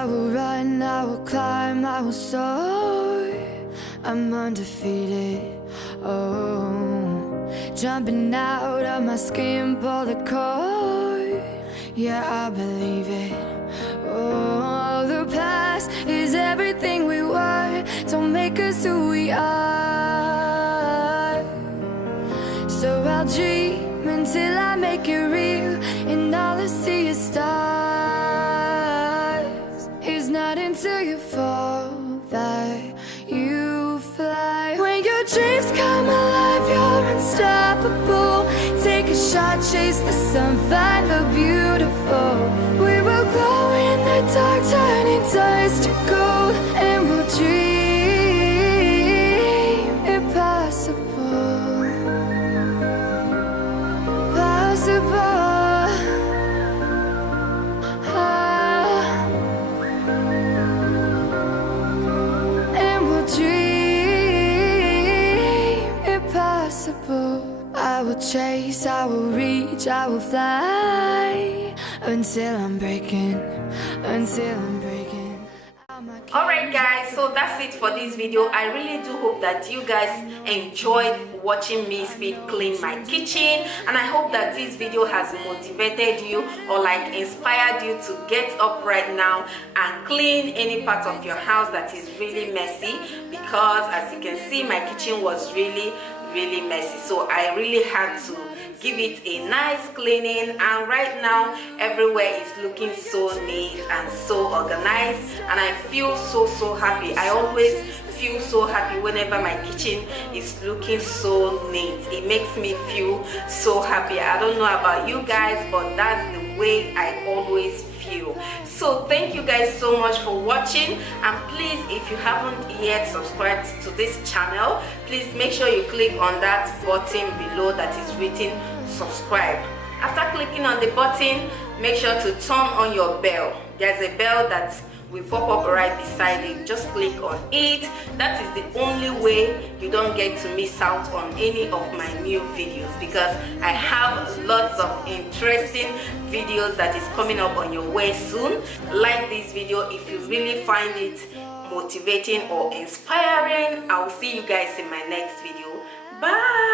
I will run, I will climb, I will soar. I'm undefeated, oh. Jumping out of my skin, pull the cord. Yeah, I believe it. Oh, the past is everything we were. Don't make us who we are. So I'll dream until I make it real, and all I see is stars. It's not until you fall that you fly. When your dreams come alive, you're unstoppable. Take a shot, chase the sun, find the beautiful. We will glow in the dark, turning dust to gold, and we'll dream impossible, possible. And we'll dream impossible. I will chase, I will reach, I will fly until I'm breaking, until I'm breaking. Alright guys, so that's it for this video. I really do hope that you guys enjoyed watching me speed clean my kitchen, and I hope that this video has motivated you or like inspired you to get up right now and clean any part of your house that is really messy, because as you can see, my kitchen was really messy. So I really had to give it a nice cleaning, and right now everywhere is looking so neat and so organized, and I feel so happy. I always feel so happy whenever my kitchen is looking so neat. It makes me feel so happy. I don't know about you guys, but that's the way I always feel. So thank you guys so much for watching, and please, if you haven't yet subscribed to this channel, please make sure you click on that button below that is written subscribe. After clicking on the button, make sure to turn on your bell. There's a bell that will pop up right beside it. Just click on it. That is the only way you don't get to miss out on any of my new videos, because I have lots of interesting videos that is coming up on your way soon. Like this video if you really find it motivating or inspiring. I will see you guys in my next video. Bye.